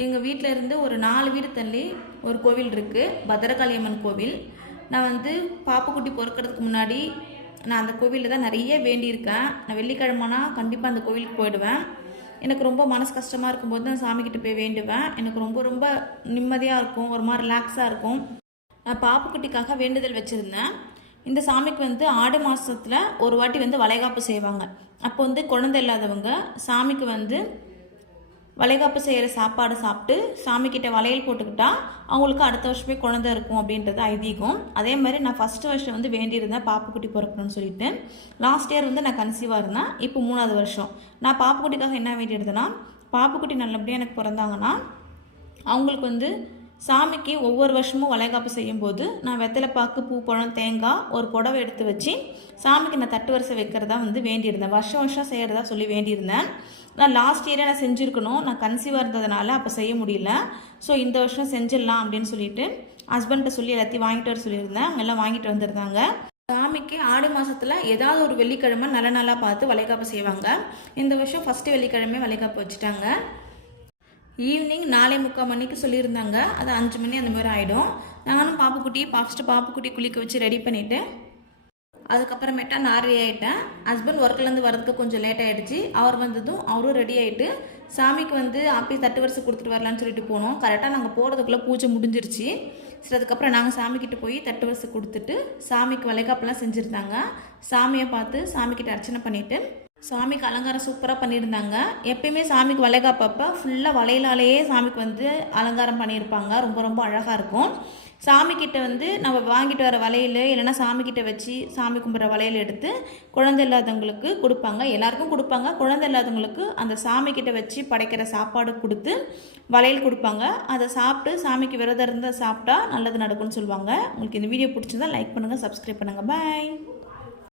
எங்கள் வீட்டில் இருந்து ஒரு 4 வீடு தள்ளி ஒரு கோவில் இருக்குது, பத்ரகாளியம்மன் கோவில். நான் வந்து பாப்புக்குட்டி பிறக்கிறதுக்கு முன்னாடி நான் அந்த கோவிலில் தான் நிறைய வேண்டியிருக்கேன். நான் வெள்ளிக்கிழமைனா கண்டிப்பாக அந்த கோவிலுக்கு போயிடுவேன். எனக்கு ரொம்ப மனசு கஷ்டமாக இருக்கும்போது நான் சாமிக்கிட்ட போய் வேண்டுவேன். எனக்கு ரொம்ப ரொம்ப நிம்மதியாக இருக்கும், ஒரு மாதிரி ரிலாக்ஸாக இருக்கும். நான் பாப்புக்குட்டிக்காக வேண்டுதல் வச்சுருந்தேன். இந்த சாமிக்கு வந்து ஆடி மாதத்தில் ஒரு வாட்டி வந்து வளைகாப்பு செய்வாங்க. அப்போ வந்து குழந்தை இல்லாதவங்க சாமிக்கு வந்து வளைகாப்பு செய்கிற சாப்பாடு சாப்பிட்டு சாமிக்கிட்ட வளையல் போட்டுக்கிட்டா அவங்களுக்கு அடுத்த வருஷமே குழந்தை இருக்கும் அப்படின்றது ஐதீகம். அதே மாதிரி நான் ஃபஸ்ட்டு வருஷம் வந்து வேண்டியிருந்தேன் பாப்புக்குட்டி பிறக்கணும்னு சொல்லிட்டு. லாஸ்ட் இயர் வந்து நான் கன்சீவாக இருந்தேன். இப்போ 3வது வருஷம். நான் பாப்புக்குட்டிக்காக என்ன வேண்டியிருந்தேன்னா, பாப்புக்குட்டி நல்லபடியாக எனக்கு பிறந்தாங்கன்னா அவங்களுக்கு வந்து சாமிக்கு ஒவ்வொரு வருஷமும் வளைகாப்பு செய்யும்போது நான் வெத்தலைப்பாக்கு, பூ, பழம், தேங்காய், ஒரு புடவை எடுத்து வச்சு சாமிக்கு நான் தட்டு வரிசை வைக்கிறதா வந்து வேண்டியிருந்தேன். வருஷம் வருஷம் செய்கிறதா சொல்லி வேண்டியிருந்தேன். நான் லாஸ்ட் இயரே நான் செஞ்சுருக்கணும். நான் கன்சீவாக இருந்ததுனால அப்போ செய்ய முடியல. ஸோ இந்த வருஷம் செஞ்சிடலாம் அப்படின்னு சொல்லிட்டு ஹஸ்பண்ட்டை சொல்லி எல்லாத்தையும் வாங்கிட்டு வர சொல்லியிருந்தேன். அவங்க எல்லாம் வாங்கிட்டு வந்திருந்தாங்க. சாமிக்கு ஆடி மாதத்தில் ஏதாவது ஒரு வெள்ளிக்கிழமை நல்ல நாளாக பார்த்து வளைகாப்பு செய்வாங்க. இந்த வருஷம் ஃபஸ்ட்டு வெள்ளிக்கிழமை வளைகாப்பு வச்சுட்டாங்க. ஈவினிங் 4:45 மணிக்கு சொல்லியிருந்தாங்க. அது 5 மணி அந்த மாதிரி ஆகிடும். நானும் ஃபஸ்ட்டு பாப்புக்குட்டி குளிக்க வச்சு ரெடி பண்ணிவிட்டு அதுக்கப்புறமேட்டா நான் ரெடி ஆகிட்டேன். ஹஸ்பண்ட் ஒர்க்லேருந்து வரதுக்கு கொஞ்சம் லேட் ஆகிடுச்சு. அவர் வந்ததும் அவரும் ரெடி ஆகிட்டு சாமிக்கு வந்து ஆப்பீஸ் தட்டு வரிசை கொடுத்துட்டு வரலான்னு சொல்லிட்டு போனோம். கரெக்டாக நாங்கள் போகிறதுக்குள்ளே பூஜை முடிஞ்சிருச்சு. சரி, அதுக்கப்புறம் நாங்கள் சாமிக்கிட்ட போய் தட்டு வரிசை கொடுத்துட்டு சாமிக்கு வளைகாப்பெல்லாம் செஞ்சுருந்தாங்க. சாமியை பார்த்து சாமிக்கிட்ட அர்ச்சனை பண்ணிவிட்டு சாமிக்கு அலங்காரம் சூப்பராக பண்ணியிருந்தாங்க. எப்பயுமே சாமிக்கு வளைகாப்பப்போ ஃபுல்லாக வளையலாலேயே சாமிக்கு வந்து அலங்காரம் பண்ணியிருப்பாங்க. ரொம்ப ரொம்ப அழகாக இருக்கும். சாமிக்கிட்ட வந்து நம்ம வாங்கிட்டு வர வளையல் இல்லைன்னா சாமிக்கிட்ட வச்சு சாமி கும்பிட்ற வளையல் எடுத்து குழந்தை இல்லாதவங்களுக்கு கொடுப்பாங்க. எல்லாருக்கும் கொடுப்பாங்க. குழந்தை இல்லாதவங்களுக்கு அந்த சாமிக்கிட்ட வச்சு படைக்கிற சாப்பாடு கொடுத்து வளையல் கொடுப்பாங்க. அதை சாப்பிட்டு சாமிக்கு விரதம் இருந்தால் சாப்பிட்டா நல்லது நடக்கும்னு சொல்லுவாங்க. உங்களுக்கு இந்த வீடியோ பிடிச்சிருந்தா லைக் பண்ணுங்கள், சப்ஸ்கிரைப் பண்ணுங்கள். பாய்.